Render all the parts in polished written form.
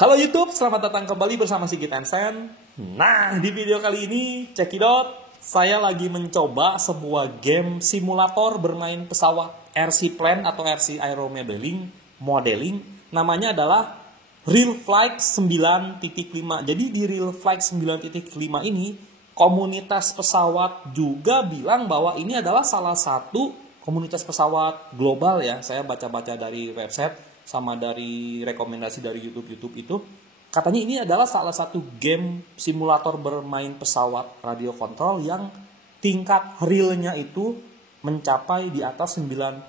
Halo YouTube, selamat datang kembali bersama Sigit Ensen. Nah, di video kali ini, cekidot, saya lagi mencoba sebuah game simulator bermain pesawat RC Plane atau RC Modeling. Namanya adalah Real Flight 9.5. Jadi di Real Flight 9.5 ini, komunitas pesawat juga bilang bahwa ini adalah salah satu komunitas pesawat global ya. Saya baca-baca dari website sama dari rekomendasi dari YouTube itu, katanya ini adalah salah satu game simulator bermain pesawat radio kontrol yang tingkat realnya itu mencapai di atas 95%.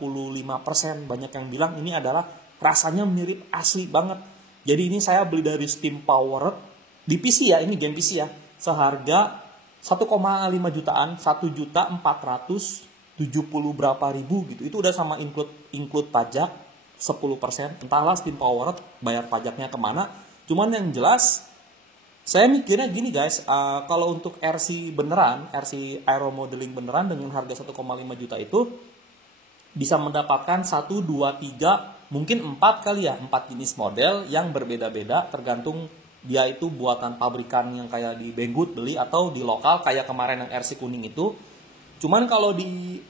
Banyak yang bilang ini adalah rasanya mirip asli banget. Jadi ini saya beli dari Steam Powered di PC ya, ini game PC ya, seharga 1,5 jutaan, 1.470.000 berapa ribu gitu. Itu udah sama include pajak 10%. Entahlah Steam Powered bayar pajaknya kemana. Cuman yang jelas saya mikirnya gini guys, kalau untuk RC beneran, RC Aero Modeling beneran dengan harga 1,5 juta itu bisa mendapatkan 1, 2, 3, mungkin 4 kali ya, 4 jenis model yang berbeda-beda tergantung dia itu buatan pabrikan yang kayak di Banggood beli atau di lokal kayak kemarin yang RC kuning itu. Cuman kalau di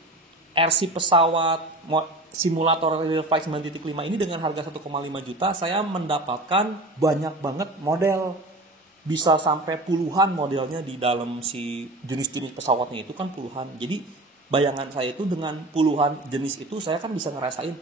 RC pesawat simulator Real Flight 9.5 ini dengan harga 1,5 juta saya mendapatkan banyak banget model, bisa sampai puluhan modelnya di dalam si jenis-jenis pesawatnya itu kan puluhan. Jadi bayangan saya itu dengan puluhan jenis itu saya kan bisa ngerasain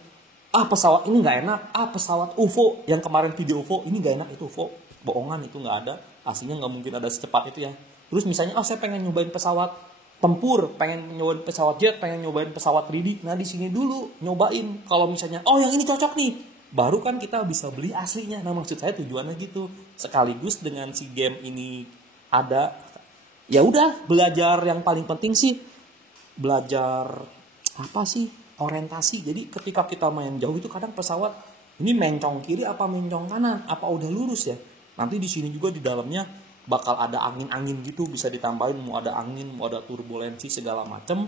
pesawat ini nggak enak, pesawat UFO yang kemarin video UFO ini nggak enak, itu UFO bohongan, itu nggak ada, aslinya nggak mungkin ada secepat itu ya. Terus misalnya saya pengen nyobain pesawat tempur, pengen nyobain pesawat jet, pengen nyobain pesawat 3D. Nah di sini dulu nyobain. Kalau misalnya, yang ini cocok nih, baru kan kita bisa beli aslinya. Nah maksud saya tujuannya gitu. Sekaligus dengan si game ini ada, ya udah belajar yang paling penting sih, belajar apa sih, orientasi. Jadi ketika kita main jauh itu kadang pesawat ini mencong kiri apa mencong kanan, apa udah lurus ya. Nanti di sini juga di dalamnya bakal ada angin-angin gitu, bisa ditambahin mau ada angin, mau ada turbulensi segala macem.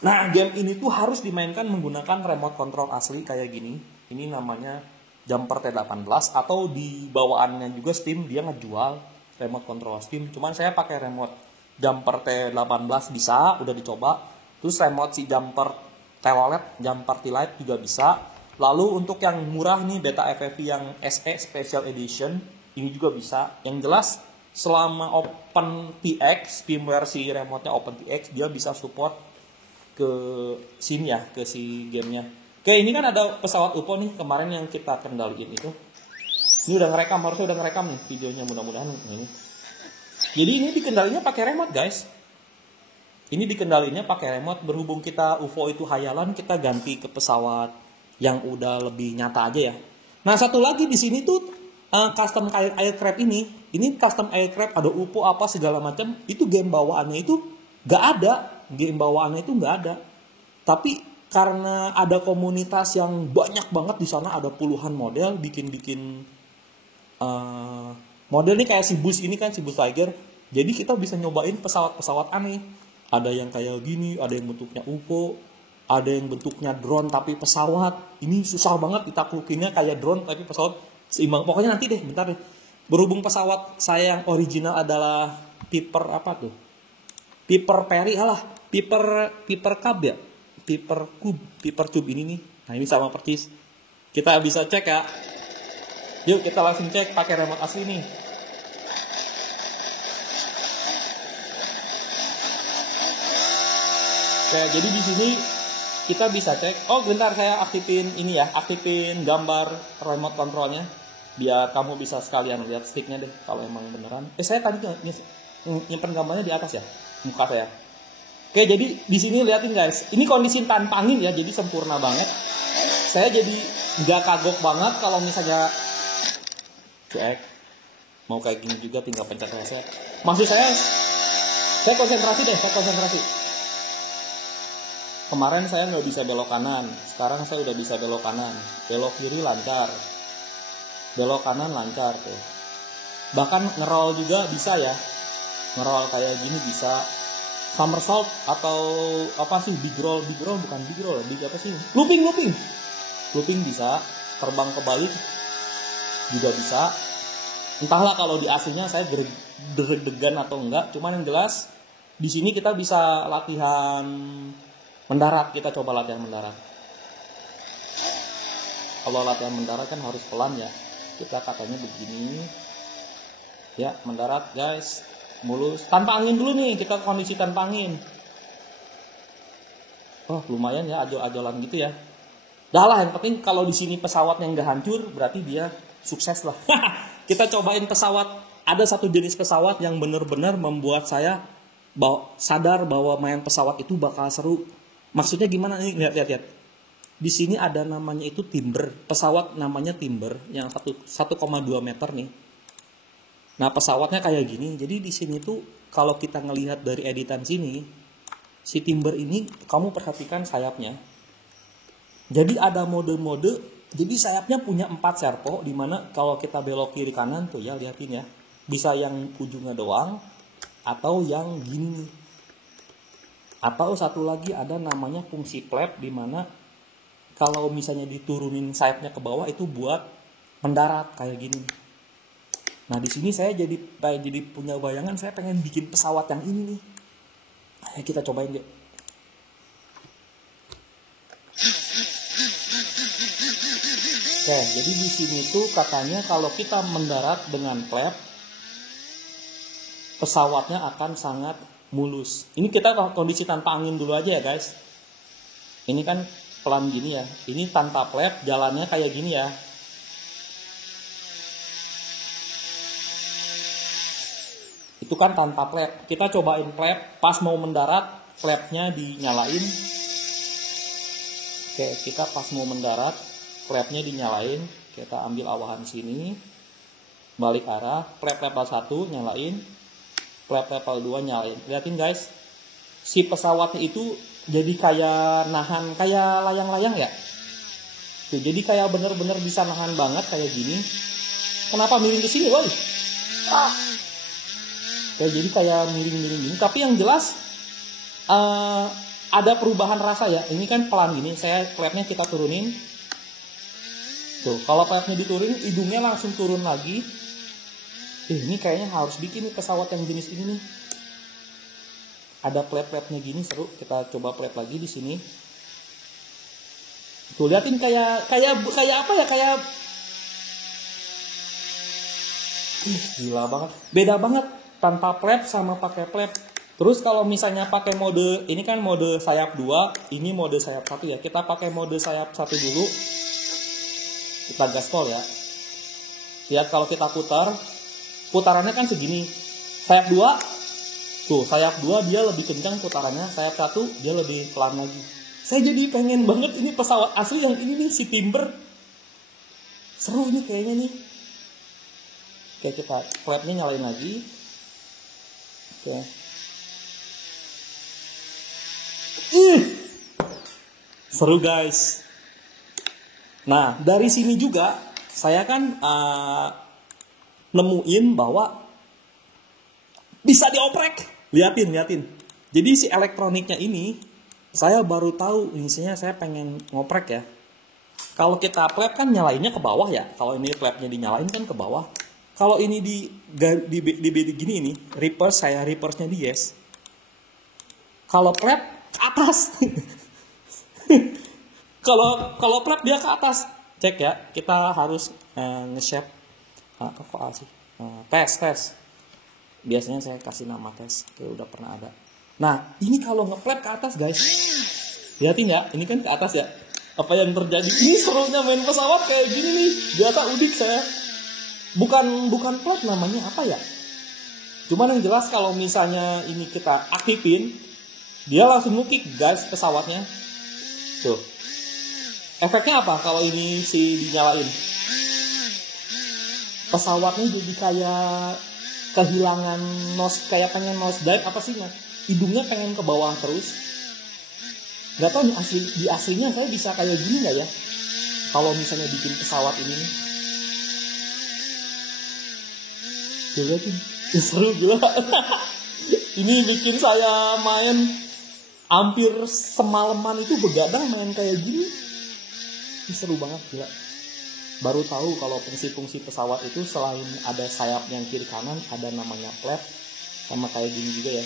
Nah game ini tuh harus dimainkan menggunakan remote control asli kayak gini. Ini namanya Jumper T18 atau di bawaannya juga Steam dia ngejual remote control Steam. Cuman saya pakai remote Jumper T18 bisa, udah dicoba. Terus remote si Jumper T-OLED, Jumper T-Lite juga bisa. Lalu untuk yang murah nih Beta FFV yang SE Special Edition ini juga bisa. Yang jelas selama OpenTX, firmware si remote-nya OpenTX, dia bisa support ke sini ya, ke si gamenya. Oke, ini kan ada pesawat UFO nih, kemarin yang kita kendaliin itu. Ini udah ngerekam, harusnya udah ngerekam nih videonya, mudah-mudahan ini. Jadi ini dikendalinya pakai remote guys. Ini dikendalinya pakai remote, berhubung kita UFO itu hayalan, kita ganti ke pesawat yang udah lebih nyata aja ya. Nah, satu lagi di sini tuh custom aircraft ini custom aircraft, ada UFO apa segala macam, itu game bawaannya itu nggak ada, tapi karena ada komunitas yang banyak banget di sana, ada puluhan model bikin model ini kayak si bus ini kan, si bus Tiger. Jadi kita bisa nyobain pesawat-pesawat aneh, ada yang kayak gini, ada yang bentuknya UFO, ada yang bentuknya drone tapi pesawat. Ini susah banget ditaklukinnya, kayak drone tapi pesawat seimbang. Pokoknya nanti deh, bentar deh. Berhubung pesawat saya yang original adalah Piper Cub ya, Piper Cube ini nih. Nah ini sama persis. Kita bisa cek ya. Yuk kita langsung cek pakai remote asli nih. Oke, jadi di sini kita bisa cek. Bentar saya aktifin ini ya, aktifin gambar remote controlnya biar kamu bisa sekalian lihat sticknya deh kalau emang beneran. Saya tadi nyimpen gambarnya di atas ya, muka saya. Oke, jadi di sini liatin guys, ini kondisi tanpa angin ya, jadi sempurna banget. Saya jadi nggak kagok banget kalau misalnya cek mau kayak gini juga, tinggal pencet reset. Maksud saya konsentrasi. Kemarin saya nggak bisa belok kanan, sekarang saya udah bisa belok kanan. Belok kiri lancar, belok kanan lancar tuh. Bahkan ngerol juga bisa ya, ngerol kayak gini bisa. Somersault atau apa sih, big roll bukan big roll, big apa sih, looping bisa. Terbang kebalik juga bisa. Entahlah kalau di aslinya saya deg-degan atau enggak, cuman yang jelas di sini kita bisa latihan mendarat. Kita coba latihan mendarat. Kalau latihan mendarat kan harus pelan ya. Kita katanya begini. Ya, mendarat guys. Mulus. Tanpa angin dulu nih, kita kondisi tanpa angin. Oh, lumayan ya, ajol-ajolan gitu ya. Dah lah, yang penting kalau di sini pesawatnya nggak hancur, berarti dia sukses lah. Kita cobain pesawat. Ada satu jenis pesawat yang benar-benar membuat saya sadar bahwa main pesawat itu bakal seru. Maksudnya gimana nih? Lihat. Di sini ada namanya itu Timber. Pesawat namanya Timber yang 1,2 meter nih. Nah, pesawatnya kayak gini. Jadi di sini tuh kalau kita ngelihat dari editan sini, si Timber ini kamu perhatikan sayapnya. Jadi ada mode-mode. Jadi sayapnya punya 4 servo, di mana kalau kita belok kiri kanan tuh ya, lihatin ya. Bisa yang ujungnya doang atau yang gini nih. Atau satu lagi ada namanya fungsi flap, di mana kalau misalnya diturunin sayapnya ke bawah itu buat mendarat kayak gini. Nah, di sini saya jadi punya bayangan, saya pengen bikin pesawat yang ini nih. Ayo kita cobain yuk. Oke, jadi di sini tuh katanya kalau kita mendarat dengan flap, pesawatnya akan sangat mulus. Ini kita kondisi tanpa angin dulu aja ya guys. Ini kan pelan gini ya. Ini tanpa flap, jalannya kayak gini ya. Itu kan tanpa flap. Kita cobain flap, pas mau mendarat, flapnya dinyalain. Oke, kita pas mau mendarat, flapnya dinyalain. Kita ambil awahan sini, balik arah, flap level 1 nyalain, flap level 2 nyalain. Lihatin guys, si pesawatnya itu jadi kayak nahan, kayak layang-layang ya. Tuh, jadi kayak bener-bener bisa nahan banget kayak gini. Kenapa miring ke sini, boy? Ya, jadi kayak miring-miring gini. Tapi yang jelas ada perubahan rasa ya. Ini kan pelan gini. Saya flapnya kita turunin. Tuh, kalau flapnya diturunin, hidungnya langsung turun lagi. Ini kayaknya harus bikin nih pesawat yang jenis ini nih. Ada flap-flapnya gini, seru. Kita coba flap lagi di sini. Tuh, liatin kayak apa ya? Kayak gila banget. Beda banget tanpa flap sama pakai flap. Terus kalau misalnya pakai mode, ini kan mode sayap 2, ini mode sayap 1 ya. Kita pakai mode sayap 1 dulu. Kita gaspol ya. Lihat kalau kita putar, putarannya kan segini. Sayap 2, tuh sayap 2 dia lebih kencang putarannya. Sayap 1 dia lebih pelan lagi. Saya jadi pengen banget ini pesawat asli yang ini nih, si Timber. Seru ini kayaknya nih. Oke, kita flapnya nyalain lagi. Oke. Seru guys. Nah, dari sini juga saya kan nemuin bahwa bisa dioprek. Liatin. Jadi si elektroniknya ini saya baru tahu. Misalnya saya pengen ngoprek ya. Kalau kita flap kan nyalainnya ke bawah ya. Kalau ini flapnya dinyalain kan ke bawah. Kalau ini di gini ini, saya reverse-nya di yes. Kalau flap ke atas. Kalau flap dia ke atas. Cek ya, kita harus nge-shape tes. Biasanya saya kasih nama tes, udah pernah ada. Nah, ini kalau nge-flap ke atas guys. Lihatin ya, ini kan ke atas ya. Apa yang terjadi? Ini serunya main pesawat kayak gini nih. Biasa udik saya. Bukan flap namanya apa ya? Cuman yang jelas kalau misalnya ini kita aktifin, dia langsung nge-kick guys pesawatnya. Tuh. Efeknya apa kalau ini dinyalain? Pesawatnya jadi kayak kehilangan kayak pengen nose dive apa sih? Hidungnya pengen ke bawah terus. Gak tau nih di aslinya saya bisa kayak gini gak ya? Kalau misalnya bikin pesawat ini nih. Gila tuh, seru gila. Ini bikin saya main hampir semalaman itu begadang main kayak gini. Ini seru banget gila. baru tahu kalau fungsi-fungsi pesawat itu selain ada sayap yang kiri kanan, ada namanya flap, sama kayak gini juga ya.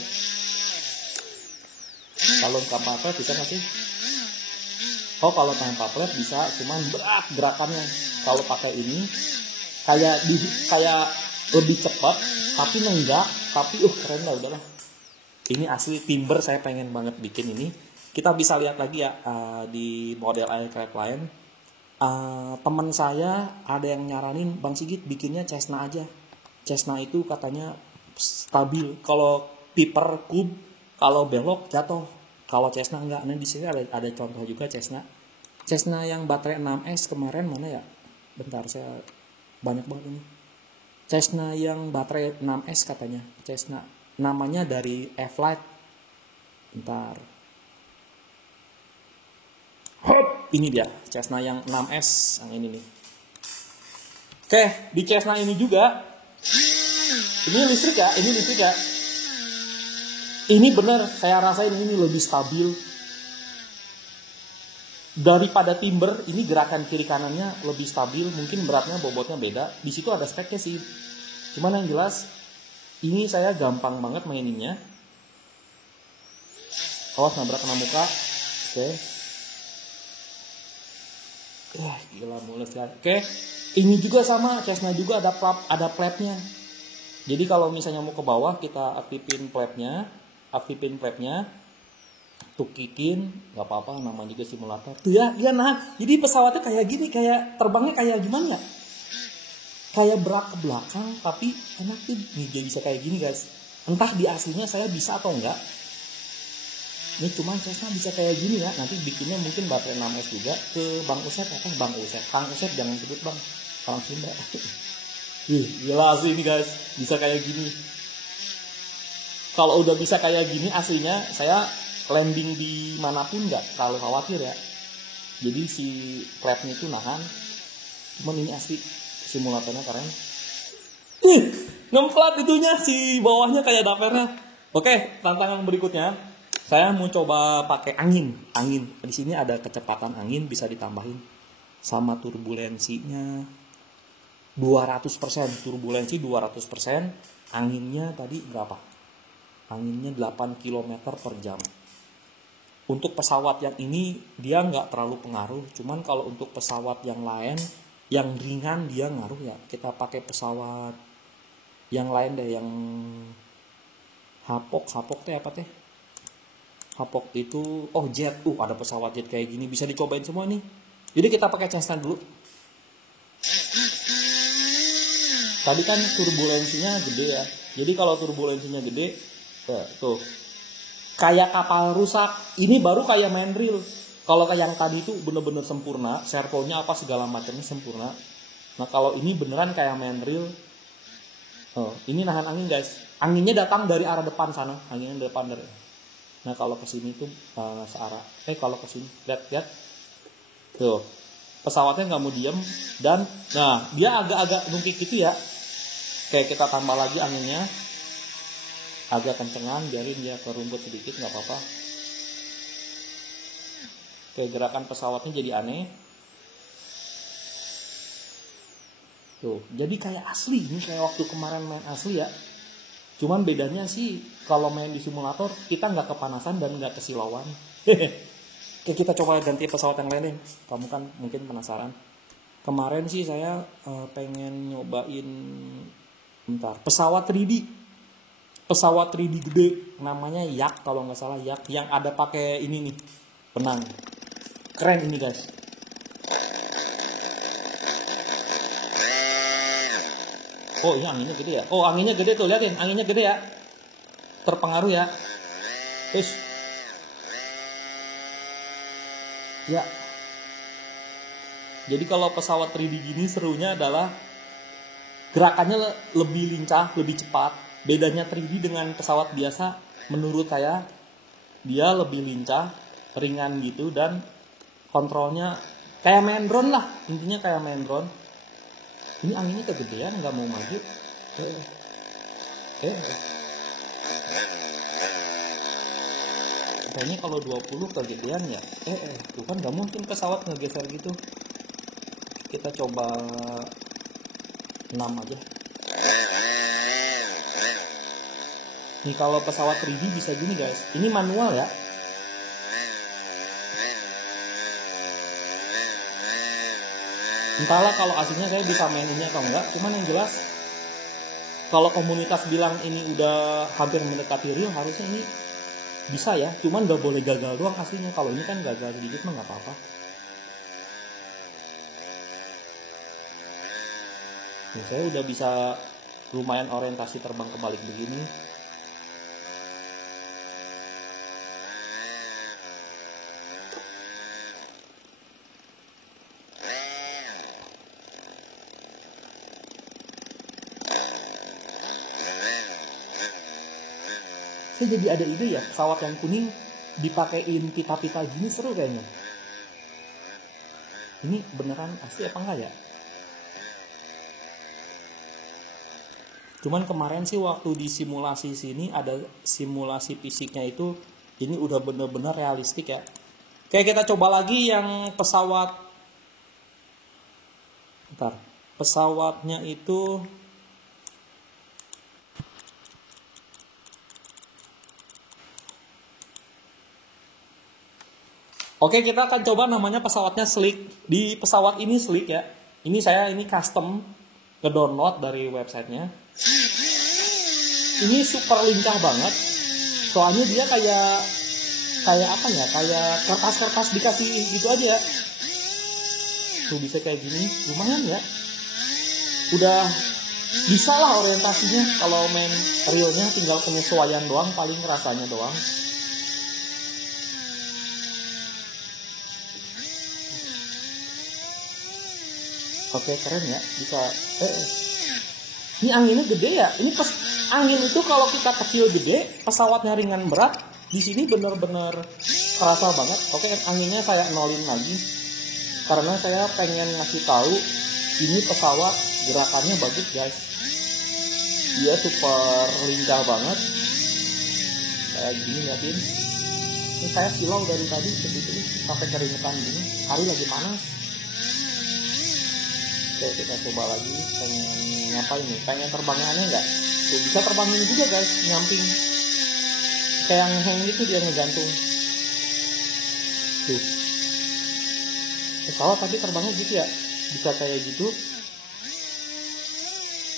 Kalau tanpa flap bisa nggak sih? Oh, kalau tanpa flap bisa, cuman berat gerakannya. Kalau pakai ini kayak lebih cepat, tapi enggak, tapi keren lah, udahlah. Ini asli timber, saya pengen banget bikin ini. Kita bisa lihat lagi ya di model aircraft lain. Teman saya ada yang nyaranin, Bang Sigit bikinnya Cessna aja. Cessna itu katanya stabil. Kalau Piper Cube kalau belok jatuh. Kalau Cessna enggak. Nah di sini ada contoh juga Cessna. Cessna yang baterai 6S kemarin mana ya? Bentar, saya banyak banget ini. Cessna yang baterai 6S katanya. Cessna namanya dari F-Flight. Bentar. Hop, ini dia Cessna yang 6S yang ini nih. Oke, di Cessna ini juga ini listrik ya, Ini bener, saya rasain ini lebih stabil daripada timber. Ini gerakan kiri kanannya lebih stabil, mungkin beratnya bobotnya beda. Di situ ada speknya sih. Cuman yang jelas ini saya gampang banget maininnya. Awas nabrak kena muka. Oke. Gila mulus ya. Oke. Ini juga sama, Cessna juga ada flapnya. Jadi kalau misalnya mau ke bawah, kita aktifin flapnya, tukikin, nggak apa-apa, namanya juga simulator. Tuh ya, iya nah. Jadi pesawatnya kayak gini, kayak terbangnya kayak gimana ya? Kayak berak ke belakang, tapi enak tuh. Nih dia bisa kayak gini guys. Entah di aslinya saya bisa atau enggak. Ini cuman Cessna bisa kayak gini ya. Nanti bikinnya mungkin baterai 6S juga ke Bang Usep. Kang Usep jangan sebut Bang. Orang Sunda. Gila asli ini guys. Bisa kayak gini. Kalau udah bisa kayak gini aslinya, saya landing di manapun nggak terlalu khawatir ya. Jadi si flapnya itu nahan. Cuman ini asli simulatornya keren. Ngemplat itunya, si bawahnya kayak dapernya. Oke, tantangan berikutnya. Saya mau coba pakai angin. Di sini ada kecepatan angin bisa ditambahin sama turbulensinya 200%. Turbulensi 200%. Anginnya tadi berapa? Anginnya 8 km per jam. Untuk pesawat yang ini dia nggak terlalu pengaruh. Cuman kalau untuk pesawat yang lain yang ringan dia ngaruh ya. Kita pakai pesawat yang lain deh, yang Hapok teh apa teh? Hapok itu, jet. Ada pesawat jet kayak gini, bisa dicobain semua nih. Jadi kita pakai Cessna dulu. Tadi kan turbulensinya gede ya. Jadi kalau turbulensinya gede, tuh kayak kapal rusak. Ini baru kayak main real. Kalau kayak yang tadi itu bener-bener sempurna, servonya apa segala macamnya sempurna. Nah kalau ini beneran kayak main real. Ini nahan angin guys. Anginnya datang dari arah depan sana. Anginnya depan dari. Nah kalau kesini tuh searah. Kalau kesini lihat. Tuh pesawatnya nggak mau diem dan nah dia agak-agak nungkik gitu ya. Kayak kita tambah lagi anginnya agak kencengan, biarin dia ke rumput sedikit nggak apa-apa. Kayak gerakan pesawatnya jadi aneh. Tuh jadi kayak asli. Ini kayak waktu kemarin main asli ya. Cuman bedanya sih kalau main di simulator kita nggak kepanasan dan nggak kesilauan. Oke, kita coba ganti pesawat yang lain deh. Kamu kan mungkin penasaran. Kemarin sih saya pengen nyobain pesawat 3D. Pesawat 3D gede, namanya Yak kalau nggak salah, Yak yang ada pakai ini nih, benang. Keren ini guys. Ini anginnya gede ya. Anginnya gede tuh, liatin, anginnya gede ya. Terpengaruh ya. Terus ya. Jadi kalau pesawat 3D gini serunya adalah gerakannya lebih lincah, lebih cepat. Bedanya 3D dengan pesawat biasa menurut saya, dia lebih lincah, ringan gitu, dan kontrolnya kayak main drone lah. Intinya kayak main drone. Ini anginnya kegedean, nggak mau maju. Kayaknya kalau 20 kegedean ya. Tuh kan nggak mungkin pesawat ngegeser gitu. kita coba 6 aja. Nih kalau pesawat 3D bisa gini guys. Ini manual ya. Entahlah kalau aslinya saya bisa main ini atau enggak. Cuman yang jelas kalau komunitas bilang ini udah hampir mendekati real, harusnya ini bisa ya. Cuman gak boleh gagal doang aslinya. Kalau ini kan gagal sedikit mah gak apa-apa. Nah, saya udah bisa lumayan orientasi terbang kebalik begini. Saya jadi ada ide ya, pesawat yang kuning dipakein pita-pita gini seru kayaknya. Ini beneran asli apa enggak ya? Cuman kemarin sih waktu di simulasi sini ada simulasi fisiknya itu, ini udah bener-bener realistik ya. Kayak kita coba lagi yang pesawat. Bentar, pesawatnya itu oke, kita akan coba namanya pesawatnya Slick. Di pesawat ini Slick ya. Ini saya custom nge-download dari websitenya. Ini super lincah banget. Soalnya dia kayak apa ya? Kayak kertas-kertas dikasih gitu aja. Tuh bisa kayak gini, lumayan ya. Udah bisa lah orientasinya. Kalau main realnya tinggal penyesuaian doang, paling rasanya doang. Oke, keren ya, bisa. Ini anginnya gede ya. Ini angin itu kalau kita kecil gede, pesawatnya ringan berat, di sini bener-bener kerasa banget. Oke, anginnya saya nolin lagi, karena saya pengen ngasih tahu ini pesawat gerakannya bagus guys. Dia super lincah banget. Kayak gini liatin. Ini saya silau dari tadi ke situ sampai keringetan gini. Hari lagi panas. Oke, kita coba lagi. Pengen ngapain nih? Pengen terbangnya aneh nggak? Tuh, bisa terbangin juga guys, nyamping. Kayak ngeheng gitu dia ngegantung. Tuh. Pesawat tapi terbangnya gitu ya. Bisa kayak gitu.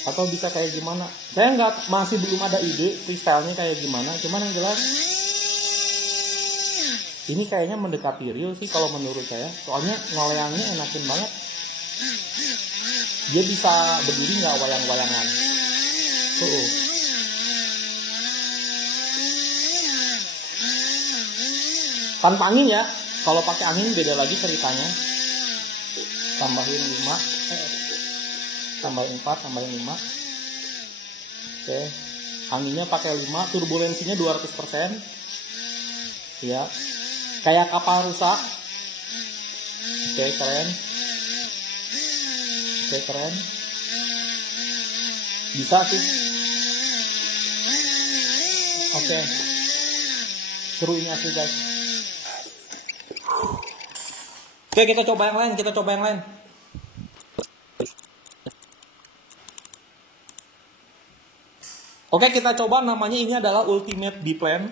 Atau bisa kayak gimana? Saya masih belum ada ide freestyle-nya kayak gimana. Cuman yang jelas ini kayaknya mendekati real sih kalau menurut saya. Soalnya ngoleangnya enakin banget. Dia bisa berdiri nggak wayang-wayangan. Tanpa angin ya. Kalau pakai angin beda lagi ceritanya. Tambahin 5. Tambahin 4, tambahin 5. Oke. Anginnya pakai 5, turbulensinya 200%. Ya. Kayak kapal rusak. Oke, keren. Oke, keren. Bisa sih. Oke. Seru ini asli guys. Oke, kita coba yang lain. Oke, kita coba namanya ini adalah Ultimate Biplane.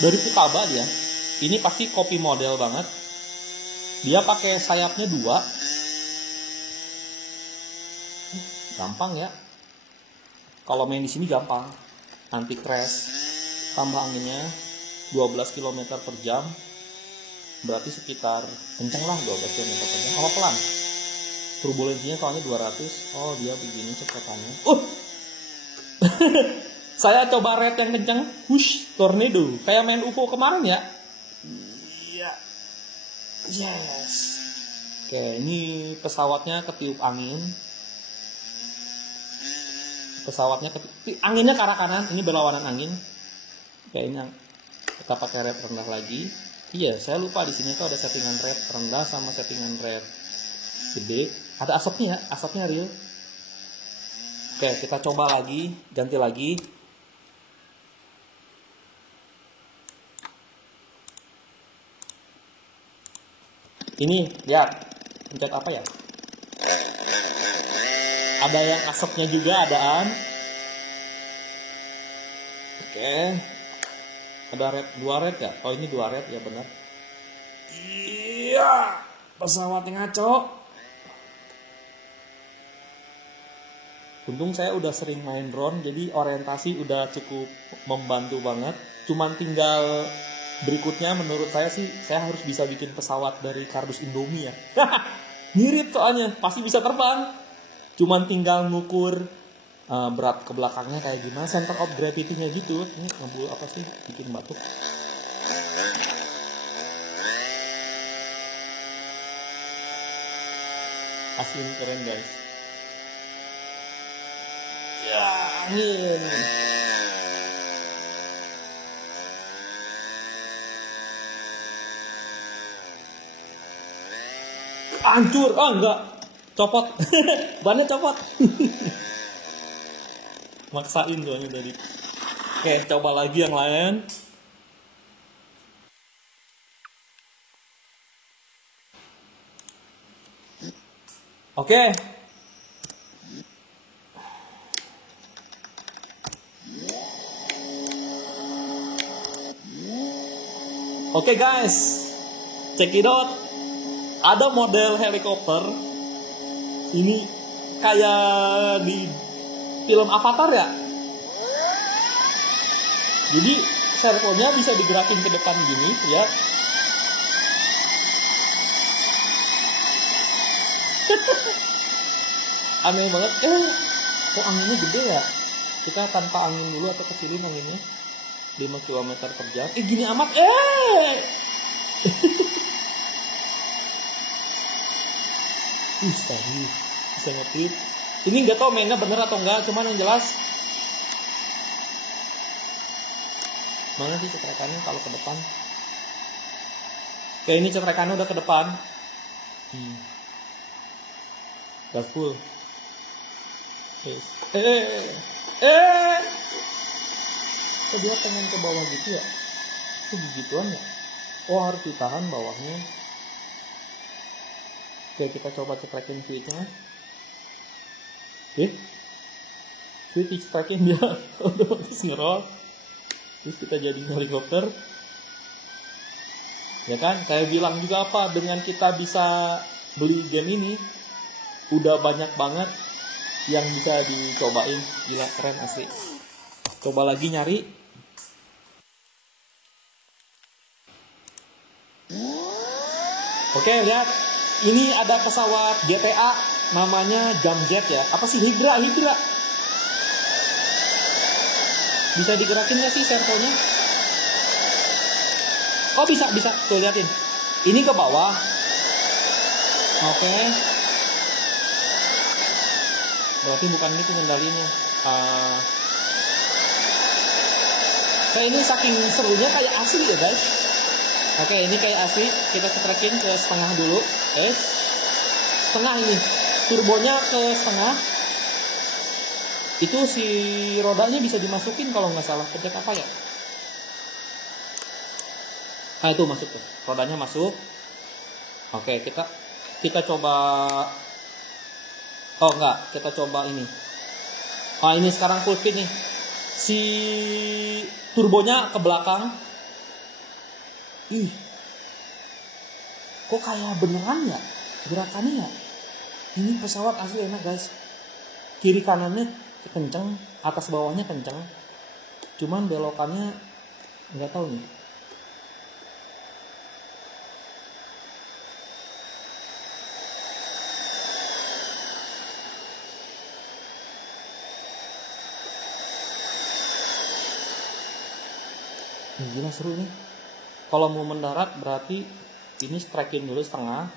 Dari Futaba dia. Ini pasti copy model banget. Dia pakai sayapnya 2. Gampang ya. Kalau main di sini gampang. Anti crash. Tambah anginnya 12 km per jam. Berarti sekitar kenceng lah 12 km per jam. Apa pelan? Turbulensinya soalnya 200. Oh, dia begini cecetannya. Saya coba red yang kenceng. Hush, tornado. Kayak main UFO kemarin ya. Iya. Yes. Oke, ini pesawatnya ketiup angin. Anginnya ke arah kanan. Ini berlawanan angin. Kayaknya kita pakai red rendah lagi. Iya, saya lupa di sini tuh ada settingan red rendah sama settingan red gede. Ada asapnya ya, asapnya real. Oke, kita coba lagi, ganti lagi. Ini, lihat. pencet apa ya? Ada yang asapnya juga adaan. Oke. Ada red, 2 red ya? Oh ini 2 red ya benar. Iya, pesawat yang ngaco. Untung saya udah sering main drone, jadi orientasi udah cukup membantu banget. Cuman tinggal berikutnya menurut saya sih, saya harus bisa bikin pesawat dari kardus Indomie ya. Mirip soalnya, pasti bisa terbang. Cuman tinggal ngukur berat ke belakangnya kayak gimana, center of gravity-nya gitu. Ini ngebul apa sih, bikin batuk. Asli keren guys. Ya, angin. Hancur. Oh enggak. Copot. Bannya copot. Maksain soalnya tadi. Oke, coba lagi yang lain. Oke. Oke guys, check it out. Ada model helikopter. Ini kayak di film Avatar ya. Jadi servonya bisa digerakin ke depan gini ya. Aneh banget. Kok anginnya gede ya? Kita tanpa angin dulu atau kecilin anginnya. 5 km per jam. Gini amat. Tadi bisa ngetit. Ini nggak tahu mainnya bener atau enggak, cuman yang jelas mana sih cetrekannya kalau ke depan. Kayak ini cetrekannya udah ke depan. Gas full. Kok dia pengen ke bawah gitu ya? Kok begituan ya? Oh harus ditahan bawahnya. Oke, kita coba cetrekin switch-nya. Switch dicetrekin dia otomatis ngerol. Terus kita jadi helikopter. Ya kan, saya bilang juga apa, dengan kita bisa beli game ini udah banyak banget yang bisa dicobain. Gila, keren asli. Coba lagi nyari. Oke, lihat. Ini ada pesawat GTA namanya Jamjet ya. Apa sih Hydra? Bisa digerakin nggak sih servonya? Oh bisa. Tuh liatin. Ini ke bawah. Oke. Berarti bukan ini pengendalinya. Kayak ini saking serunya kayak asli ya guys. Oke, ini kayak asli. Kita cetrekin ke setengah dulu. Setengah ini. Turbonya ke setengah. Itu si rodanya bisa dimasukin kalau nggak salah. Pencet apa ya? Nah itu masuk tuh. Rodanya masuk. Oke, kita coba. Oh enggak, kita coba ini. Ini sekarang full speed nih. Si turbonya ke belakang. Kok kayak beneran ya gerakannya ya? Ini pesawat asli enak guys. Kiri kanannya kenceng, atas bawahnya kenceng. Cuman belokannya nggak tahu nih. Gila seru nih. Kalau mau mendarat berarti ini striking dulu setengah.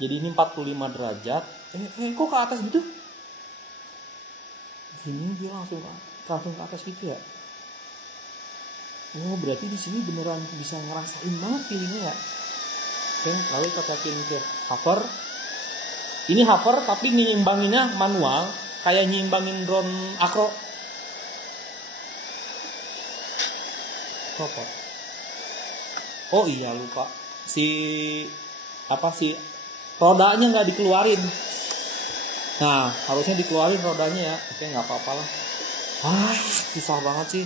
Jadi ini 45 derajat. Kok ke atas gitu? Gini dia langsung ke atas gitu ya. Oh berarti di sini beneran bisa ngerasain banget feelingnya ya. Oke, lalu kita tekin ke hover. Ini hover tapi nyiimbanginnya manual, kayak nyiimbangin drone acro. Oh iya lupa. Si Rodanya nggak dikeluarin. Nah, harusnya dikeluarin rodanya ya. Oke, nggak apa-apa lah. Susah banget sih.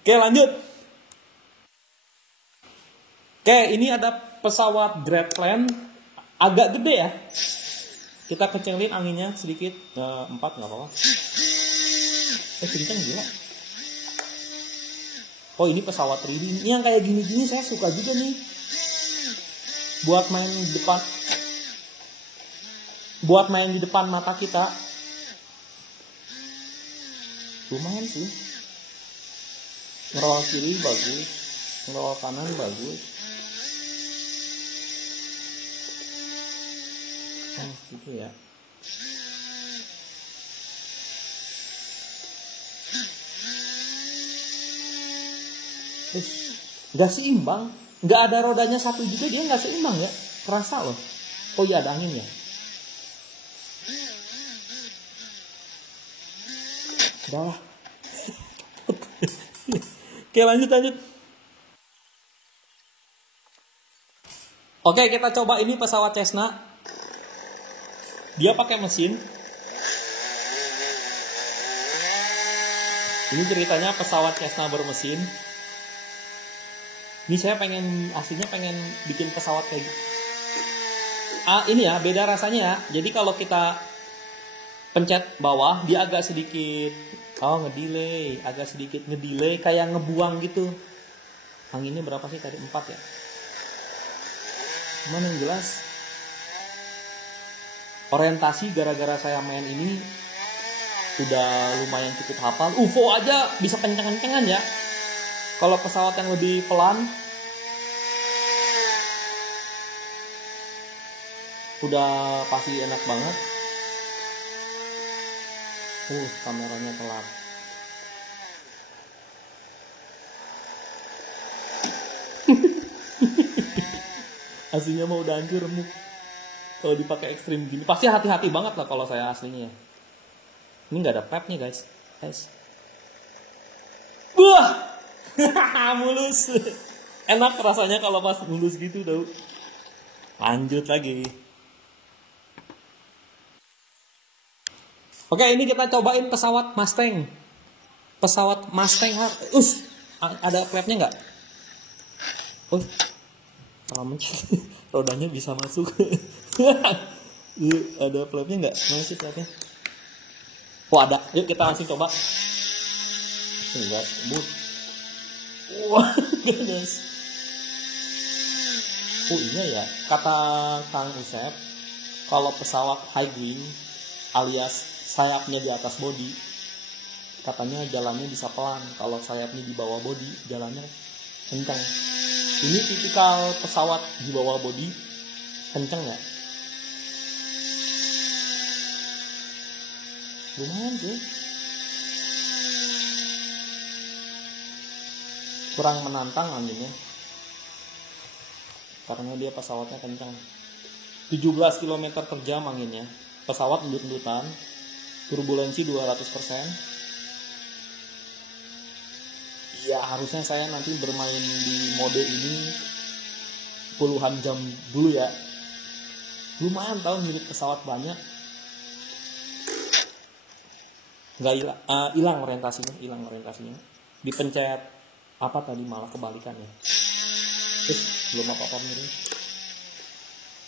Oke, lanjut. Oke, ini ada pesawat Gradland. Agak gede ya. Kita kencengin anginnya sedikit. 4 nggak apa-apa. Kenceng gila. Oh, ini pesawat 3D. Ini yang kayak gini-gini saya suka juga nih. Buat main di depan mata kita. Lumayan sih. Ngerol kiri bagus, ngerol kanan bagus. Gitu ya. Gak seimbang. Gak ada rodanya satu juga, dia gak seimbang ya. Kerasa loh. Oh iya, ada angin ya. Udah lah. Oke, lanjut. Oke, kita coba ini pesawat Cessna. Dia pakai mesin. Ini ceritanya pesawat Cessna bermesin. Ini saya aslinya pengen bikin pesawat kayak gitu. Ini ya, beda rasanya ya. Jadi kalau kita pencet bawah, dia agak sedikit agak sedikit ngedelay, kayak ngebuang gitu. Anginnya berapa sih tadi? 4 ya. Cuman yang jelas orientasi gara-gara saya main ini udah lumayan cukup hafal. UFO aja bisa kenceng-kencengan ya. Kalau pesawat yang lebih pelan udah pasti enak banget. Kameranya telat. Aslinya mau udah hancur remuk. Kalau dipakai ekstrim gini, pasti hati-hati banget lah kalau saya aslinya. Ini nggak ada pep nih guys. Wah, mulus. Enak rasanya kalau pas mulus gitu tau. Lanjut lagi. Oke, ini kita cobain pesawat Mustang. Ada klepnya nggak? Salah mencet. Rodanya bisa masuk. Ada klepnya nggak? Mana sih klepnya? Ada. Yuk kita langsung coba. Wah, guys. Iya ya. Kata Kang Usep, kalau pesawat high wing alias sayapnya di atas bodi, katanya jalannya bisa pelan. Kalau sayapnya di bawah bodi, jalannya kencang. Ini tipikal pesawat di bawah bodi, kencang nggak? Lumayan sih. Kurang menantang anginnya, karena dia pesawatnya kencang. 17 km per jam anginnya. Pesawat endut-endutan. Turbulensi 200%. Ya harusnya saya nanti bermain di mode ini puluhan jam dulu ya. Lumayan tahu milik pesawat banyak. Nggak hilang orientasinya. Dipencet apa tadi malah kebalikan ya. Belum apa-apa miring.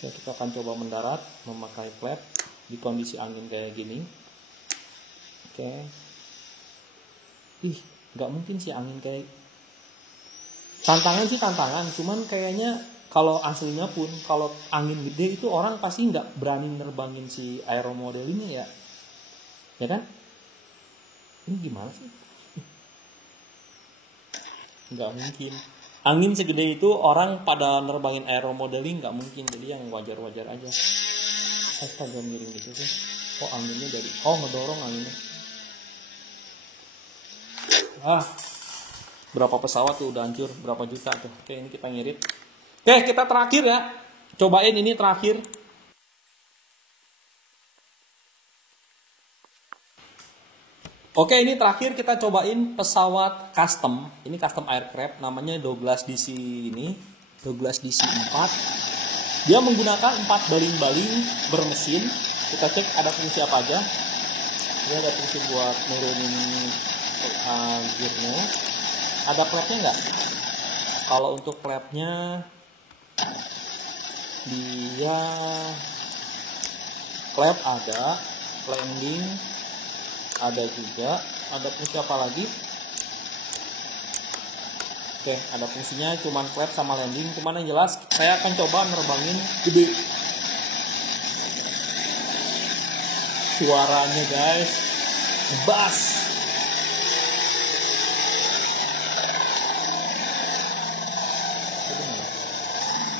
Kita akan coba mendarat memakai flap di kondisi angin kayak gini. Oke. Nggak mungkin sih angin kayak. Tantangan sih tantangan, cuman kayaknya kalau aslinya pun kalau angin gede itu orang pasti nggak berani nerbangin si aero model ini ya. Ya kan? Ini gimana sih? Nggak mungkin. Angin segede itu orang pada nerbangin aero modeling nggak mungkin. Jadi yang wajar-wajar aja. Astaga, miring gitu sih. Anginnya ngedorong anginnya. Berapa pesawat tuh udah hancur, berapa juta tuh. Oke, ini kita ngirit. Oke, kita terakhir ya. Cobain ini terakhir. Oke, ini terakhir kita cobain pesawat custom. Ini custom aircraft, namanya Douglas DC ini. Douglas DC 4. Dia menggunakan 4 baling-baling bermesin. Kita cek ada fungsi apa aja. Dia ada fungsi buat nurunin gearnya. Ada klepnya nggak? Kalau untuk klepnya dia klep ada, landing ada juga. Ada fungsi apa lagi? Oke, ada fungsinya cuman klep sama landing. Cuman yang jelas saya akan coba nerbangin gede. Suaranya guys, bass.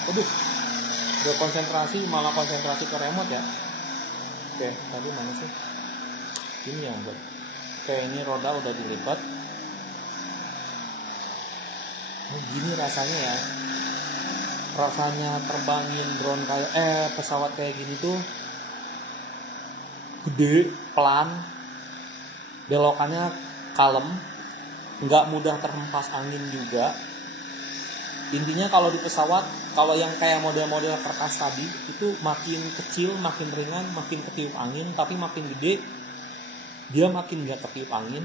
Waduh, udah konsentrasi, malah konsentrasi ke remote ya. Oke, tadi mana sih? Ini yang buat. Oke, ini roda udah dilipat. Oh, gini rasanya ya. Rasanya terbangin drone kayak pesawat kayak gini tuh gede, pelan, belokannya kalem, nggak mudah terhempas angin juga. Intinya kalau di pesawat, kalau yang kayak model-model kertas tadi itu makin kecil, makin ringan, makin ketiup angin, tapi makin gede dia makin nggak ketiup angin.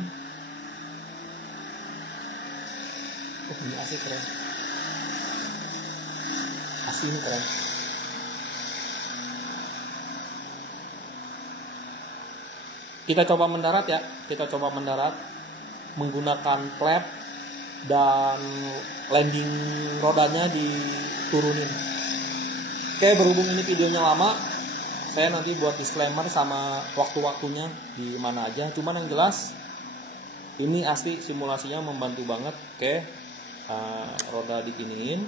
Oh, ini asli keren. Asli ini keren. Kita coba mendarat ya. Kita coba mendarat menggunakan flap dan landing rodanya diturunin. Oke, berhubung ini videonya lama, saya nanti buat disclaimer sama waktu-waktunya di mana aja. Cuman yang jelas ini asli simulasinya membantu banget. Oke, roda dikiniin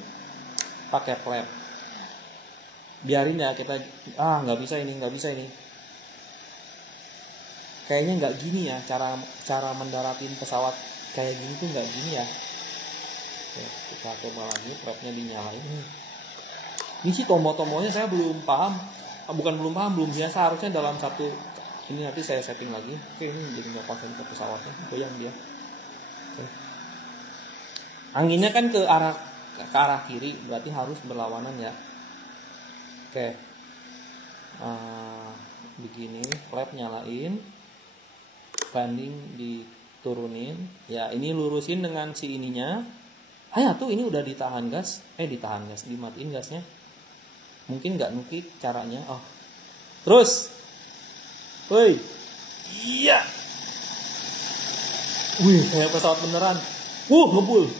pakai flap. Biarin ya kita nggak bisa ini. Kayaknya nggak gini ya cara mendaratin pesawat kayak gini tuh nggak gini ya. Oke, kita coba lagi, flapnya dinyalain. Ini sih tombol-tombolnya saya belum paham. Belum biasa. Harusnya dalam satu ini nanti saya setting lagi. Oke, ini jadi nggak konsen ke pesawatnya, goyang dia. Oke. Anginnya kan ke arah kiri, berarti harus berlawanan ya. Oke. Begini, flap nyalain, banding diturunin. Ya, ini lurusin dengan si ininya. Tuh ini udah ditahan gas. Dimatiin gasnya. Mungkin nggak nukik caranya. Terus. Woi. Iya. Wih, kayak pesawat beneran. Ngebul.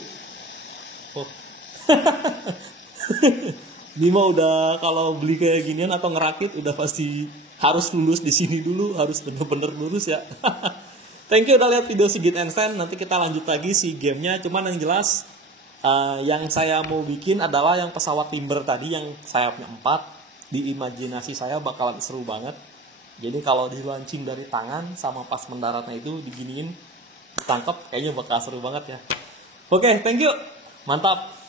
Ini mah udah kalau beli kayak ginian atau ngerakit udah pasti harus lulus di sini dulu, harus bener-bener lulus ya. Thank you udah lihat video Sigit Einstein. Nanti kita lanjut lagi si gamenya. Cuman yang jelas yang saya mau bikin adalah yang pesawat Timber tadi yang sayapnya 4. Di imajinasi saya bakalan seru banget. Jadi kalau di launching dari tangan sama pas mendaratnya itu diginiin, ditangkap, kayaknya bakal seru banget ya. Oke, thank you. Mantap.